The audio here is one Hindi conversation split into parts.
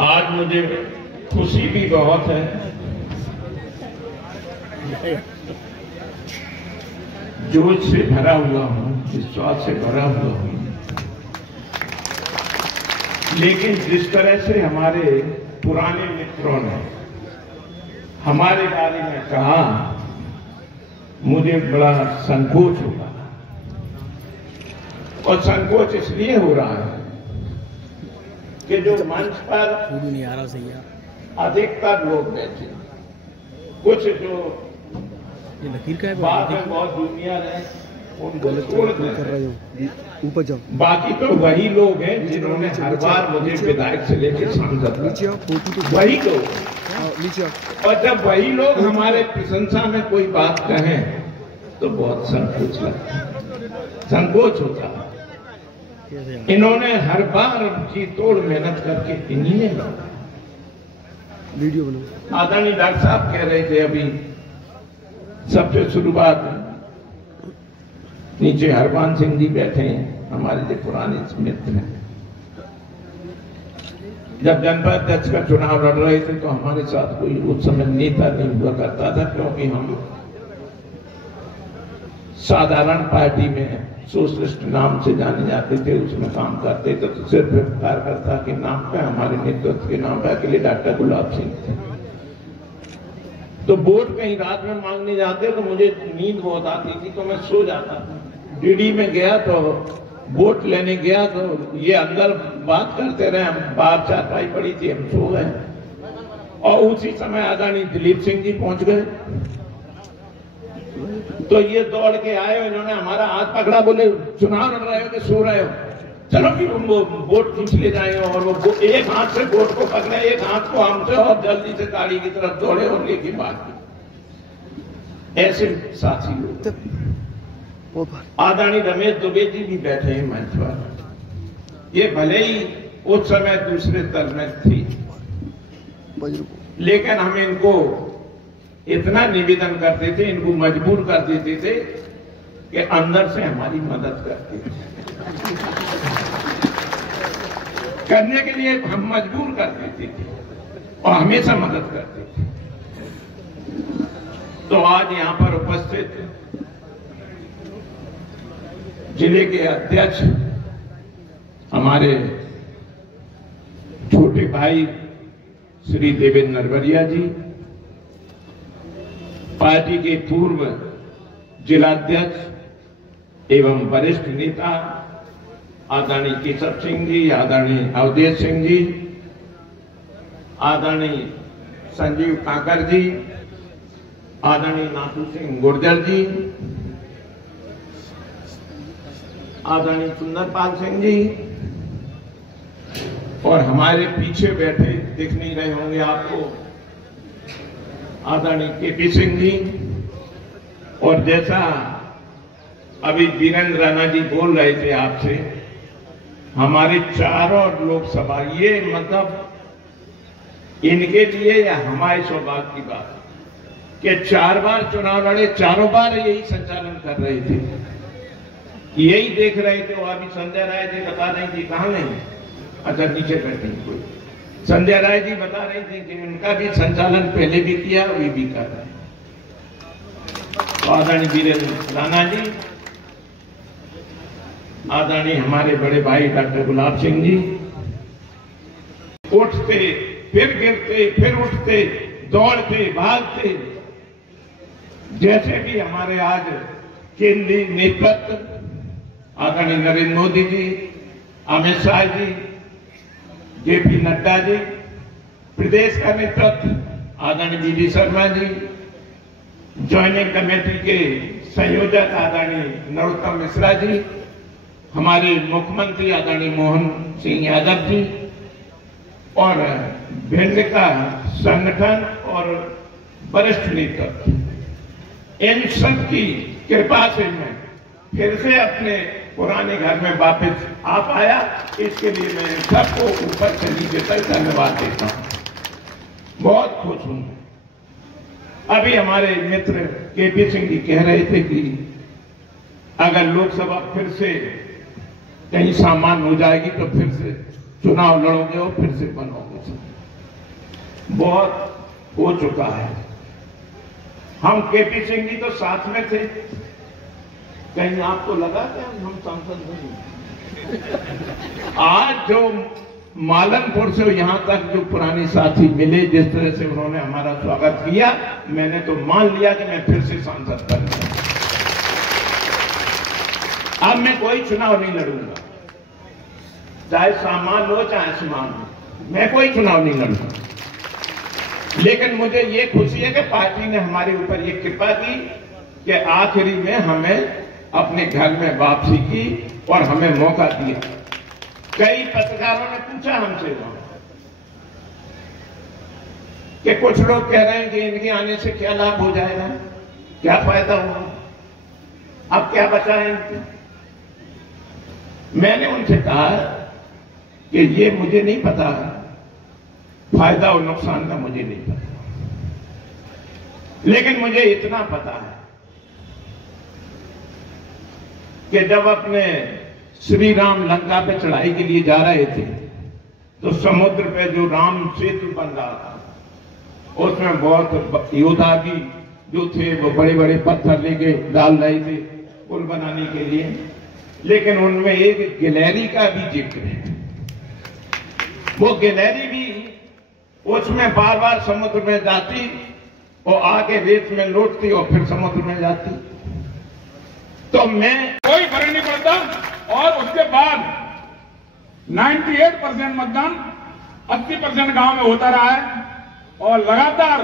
आज मुझे खुशी भी बहुत है, जोश से भरा हुआ हूं, विश्वास से भरा हुआ हूं। लेकिन जिस तरह से हमारे पुराने मित्रों ने हमारे बारे में कहा, मुझे बड़ा संकोच होगा। और संकोच इसलिए हो रहा है कि जो मंच पर अधिकतर लोग बैठे, कुछ जो बात में बहुत जूनियर है उनको छोड़ दें, ऊपर जाओ। बाकी तो वही लोग हैं जिन्होंने हर बार मुझे विधायक से लेकर सांसद, वही लोग। और जब वही लोग हमारे प्रशंसा में कोई बात कहें तो बहुत संकोच लगता है, संकोच होता है। इन्होंने हर बार जी तोड़ मेहनत करके इन्हीं ने वीडियो बना। आदरणीय डॉक्टर साहब कह रहे थे अभी सबसे शुरुआत, नीचे हरपान सिंह जी बैठे हैं, हमारे जो पुराने मित्र हैं। जब जनपद अध्यक्ष का चुनाव लड़ रहे थे तो हमारे साथ कोई उस समय नेता नहीं हुआ करता था, क्योंकि हम साधारण पार्टी में सोशलिस्ट नाम से जाने जाते थे, उसमें काम करते थे। तो सिर्फ कार्यकर्ता के नाम पे, हमारे नेतृत्व के नाम पे अकेले डॉक्टर गुलाब सिंह थे। तो वोट कहीं रात में मांगने जाते तो मुझे नींद बहुत आती थी, तो मैं सो जाता था। डीडी में गया तो वोट लेने गया तो ये अंदर बात करते रहे, हम बाहर चारपाई पड़ी थी, हम सो गए। और उसी समय आदरणीय दिलीप सिंह जी पहुंच गए, तो ये दौड़ के आए, इन्होंने हमारा हाथ पकड़ा, बोले चुनाव लड़ रहे हो कि सो रहे हो, चलो कि वो वोट खींच ले जाए। और वो एक हाथ से वोट को पकड़े, एक हाथ को हमसे, और जल्दी से गाड़ी की तरफ दौड़े और लेके बात की। ऐसे साथी लोग। आदरणीय रमेश दुबे जी भी बैठे हैं मंच पर। ये भले ही उस समय दूसरे दल में थी, लेकिन हम इनको इतना निवेदन करते थे, इनको मजबूर कर देते थे कि अंदर से हमारी मदद करते थे। करने के लिए हम मजबूर कर देते थे और हमेशा मदद करते थे। तो आज यहां पर उपस्थित जिले के अध्यक्ष हमारे छोटे भाई श्री देवेंद्र नरवरिया जी, पार्टी के पूर्व जिलाध्यक्ष एवं वरिष्ठ नेता आदरणीय केशव सिंह जी, आदरणीय अवधेश सिंह जी, आदरणीय संजीव काकर जी, आदरणीय नाथू सिंह गुर्जर जी, आदरणीय सुंदरपाल सिंह जी, और हमारे पीछे बैठे दिख नहीं रहे होंगे आपको आदरणीय केपी सिंह जी। और जैसा अभी वीरेंद्र राणा जी बोल रहे थे आपसे, हमारे चारों लोकसभा, ये मतलब इनके लिए या हमारे सौभाग्य की बात कि 4 बार चुनाव लड़े, चारों बार यही संचालन कर रहे थे, यही देख रहे थे। वो अभी संजय राय जी बता रही थी, कहां नहीं, अच्छा नीचे बैठे कोई, संजय राय जी बता रही थी कि उनका भी संचालन पहले भी किया, अभी भी कर रहे हैं। आदरणीय वीरेंद्र राणा जी, आदरणीय हमारे बड़े भाई डॉक्टर गुलाब सिंह जी, उठते फिर गिरते फिर उठते, दौड़ते भागते, जैसे भी हमारे आज केंद्रीय नेतृत्व आदरणीय नरेंद्र मोदी जी, अमित शाह जी, जेपी नड्डा जी, प्रदेश का नेतृत्व आदरणीय VD Sharma ji, joining committee के संयोजक आदरणीय नरोत्तम मिश्रा जी, हमारे मुख्यमंत्री आदरणीय मोहन सिंह यादव जी, और भिंड का संगठन और वरिष्ठ नेतृत्व, इन सब की कृपा से मैं फिर से अपने पुराने घर में वापस आ पाया। इसके लिए मैं सबको ऊपर से नीचे तक धन्यवाद देता हूं, बहुत खुश हूं। अभी हमारे मित्र केपी सिंह जी कह रहे थे कि अगर लोकसभा फिर से कहीं सामान हो जाएगी तो फिर से चुनाव लड़ोगे और फिर से बनोगे। बहुत हो चुका है। हम केपी सिंह जी तो साथ में थे, कहीं आपको लगा कि हम सांसद नहीं? आज जो मालनपुर से यहां तक जो पुराने साथी मिले, जिस तरह से उन्होंने हमारा स्वागत किया, मैंने तो मान लिया कि मैं फिर से सांसद बन गया। अब मैं कोई चुनाव नहीं लड़ूंगा, चाहे सामान हो चाहे आसमान हो, मैं कोई चुनाव नहीं लड़ूंगा। लेकिन मुझे ये खुशी है कि पार्टी ने हमारे ऊपर ये कृपा की कि आखिरी में हमें अपने घर में वापसी की और हमें मौका दिया। कई पत्रकारों ने पूछा हमसे कि कुछ लोग कह रहे हैं कि इनके आने से क्या लाभ हो जाएगा, क्या फायदा होगा, अब क्या बचा है इनके। मैंने उनसे कहा कि ये मुझे नहीं पता, फायदा और नुकसान का मुझे नहीं पता, लेकिन मुझे इतना पता है कि जब अपने श्री राम लंका पे चढ़ाई के लिए जा रहे थे तो समुद्र पे जो राम सेतु बन रहा था उसमें बहुत योद्धा भी जो थे वो बड़े बड़े पत्थर लेके डाल रहे थे पुल बनाने के लिए, लेकिन उनमें एक गिलहरी का भी जिक्र है। वो गिलहरी भी उसमें बार बार समुद्र में जाती और आके रेत में लौटती और फिर समुद्र में जाती। तो मैं कोई फर्क नहीं पड़ता। और उसके बाद 98% मतदान 80% गांव में होता रहा है और लगातार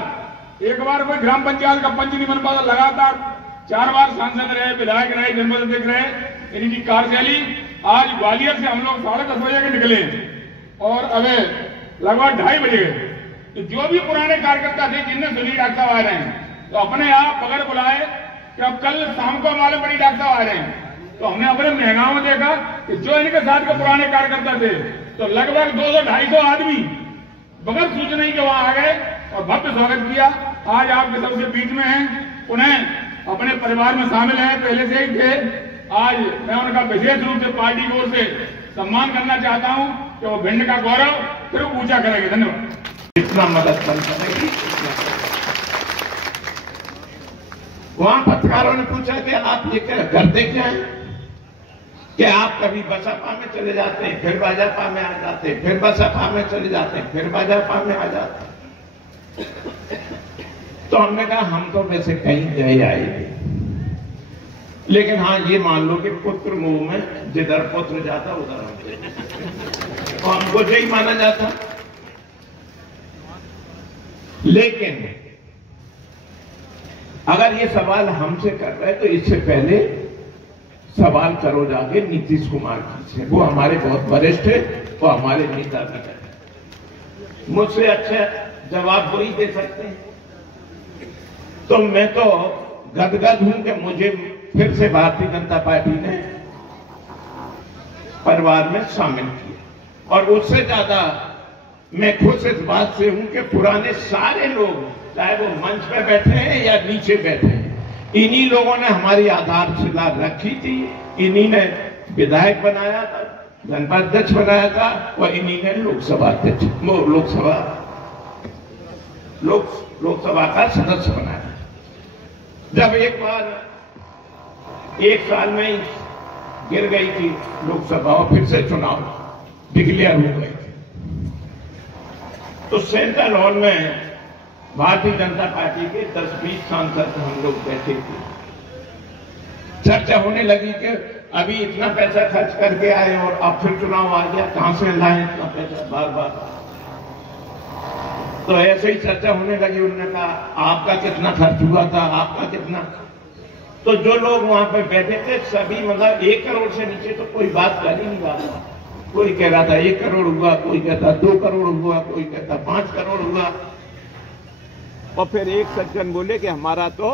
एक बार कोई ग्राम पंचायत का पंच नहीं बन पाता, लगातार 4 बार सांसद रहे, विधायक रहे, जनप्रतिनिधि रहे। इनकी कार्यशैली आज ग्वालियर से हम लोग 10:30 बजे के निकले और अब लगभग 2:30 बजे गए। तो जो भी पुराने कार्यकर्ता थे जिनने सुनील डॉक्टर साहब आ रहे हैं तो अपने आप पकड़ बुलाए कि अब कल शाम को हमारे बड़ी डॉक्टर साहब आ रहे हैं। तो हमने अपने महंगाओं में देखा कि जो इनके साथ के पुराने कार्यकर्ता थे तो लगभग 200-250 आदमी बगैर सूचना ही के वहां आ गए और भव्य स्वागत किया। आज आपके सबके बीच में हैं, उन्हें अपने परिवार में शामिल है, पहले से ही थे। आज मैं उनका विशेष रूप से पार्टी की ओर से सम्मान करना चाहता हूं कि वो भिंड का गौरव फिर ऊंचा करेंगे। धन्यवाद। इतना मदद बन करेगी। वहां पत्रकारों ने पूछा कि आप ये करते क्या हैं, कि आप कभी बसपा में चले जाते हैं, फिर भाजपा में आ जाते हैं, फिर बसपा में चले जाते हैं, फिर भाजपा में आ जाते हैं। तो हमने कहा हम तो वैसे कहीं गए आए, लेकिन हाँ ये मान लो कि पुत्र मुंह में, जिधर पुत्र जाता उधर हम, और हमको यही माना जाता। लेकिन अगर ये सवाल हमसे कर रहे तो इससे पहले सवाल करो जाके नीतीश कुमार जी से, वो हमारे बहुत वरिष्ठ है, वो हमारे नेता भी है, मुझसे अच्छा जवाब वही दे सकते हैं। तो मैं तो गदगद हूं कि मुझे फिर से भारतीय जनता पार्टी ने परिवार में शामिल किया, और उससे ज्यादा मैं खुश इस बात से हूं कि पुराने सारे लोग, चाहे वो मंच पे बैठे हैं या नीचे बैठे हैं, इन्हीं लोगों ने हमारी आधारशिला रखी थी, इन्हीं ने विधायक बनाया था, जनपद अध्यक्ष बनाया था, और इन्हीं ने लोकसभा अध्यक्ष, लोकसभा का सदस्य बनाया। जब एक बार 1 साल में ही गिर गई थी लोकसभा और फिर से चुनाव डिक्लेयर हो गए थे, तो सेंट्रल हॉल में भारतीय जनता पार्टी के 10-20 सांसद हम लोग बैठे थे। चर्चा होने लगी कि अभी इतना पैसा खर्च करके आए और अब फिर चुनाव आ गया, कहां से लाए इतना पैसा बार बार। तो ऐसे ही चर्चा होने लगी। उन्होंने कहा आपका कितना खर्च हुआ था, आपका कितना। तो जो लोग वहां पर बैठे थे सभी, मतलब 1 करोड़ से नीचे तो कोई बात कर ही नहीं रहा। कोई कह रहा था 1 करोड़ हुआ, कोई कहता 2 करोड़ हुआ, कोई कहता 5 करोड़ हुआ। और फिर एक सज्जन बोले कि हमारा तो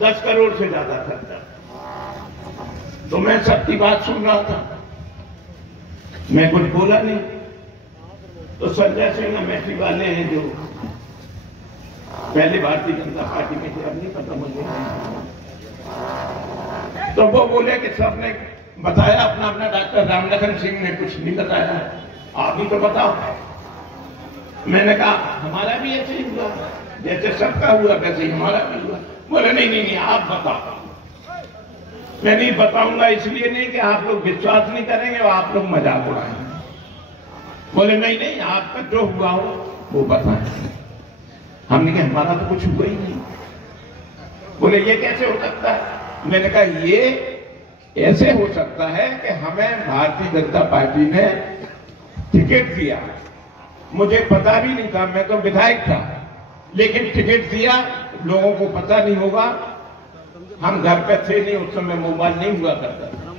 10 करोड़ से ज्यादा खर्चा। तो मैं सबकी बात सुन रहा था, मैं कुछ बोला नहीं। तो संजय सिंह अमेठी वाले हैं जो पहले भारतीय जनता पार्टी में थे, अब नहीं पता मुझे, तो वो बोले कि सबने बताया अपना अपना, डॉक्टर रामलखन सिंह ने कुछ नहीं बताया, आप ही तो बताओ। मैंने कहा हमारा भी ऐसे ही हुआ, जैसे सबका हुआ वैसे ही हमारा भी हुआ। बोले नहीं नहीं नहीं, आप बताओ। मैं नहीं बताऊंगा इसलिए नहीं कि आप लोग विश्वास नहीं करेंगे और आप लोग मजाक उड़ाएंगे। बोले नहीं नहीं, आपका जो हुआ हो वो बताएं। हमने कहा हमारा तो कुछ हुआ ही नहीं। बोले ये कैसे हो सकता है? मैंने कहा ये ऐसे हो सकता है कि हमें भारतीय जनता पार्टी ने टिकट दिया, मुझे पता भी नहीं था, मैं तो विधायक था, लेकिन टिकट दिया, लोगों को पता नहीं होगा, हम घर पे थे नहीं, उस समय मोबाइल नहीं हुआ करता।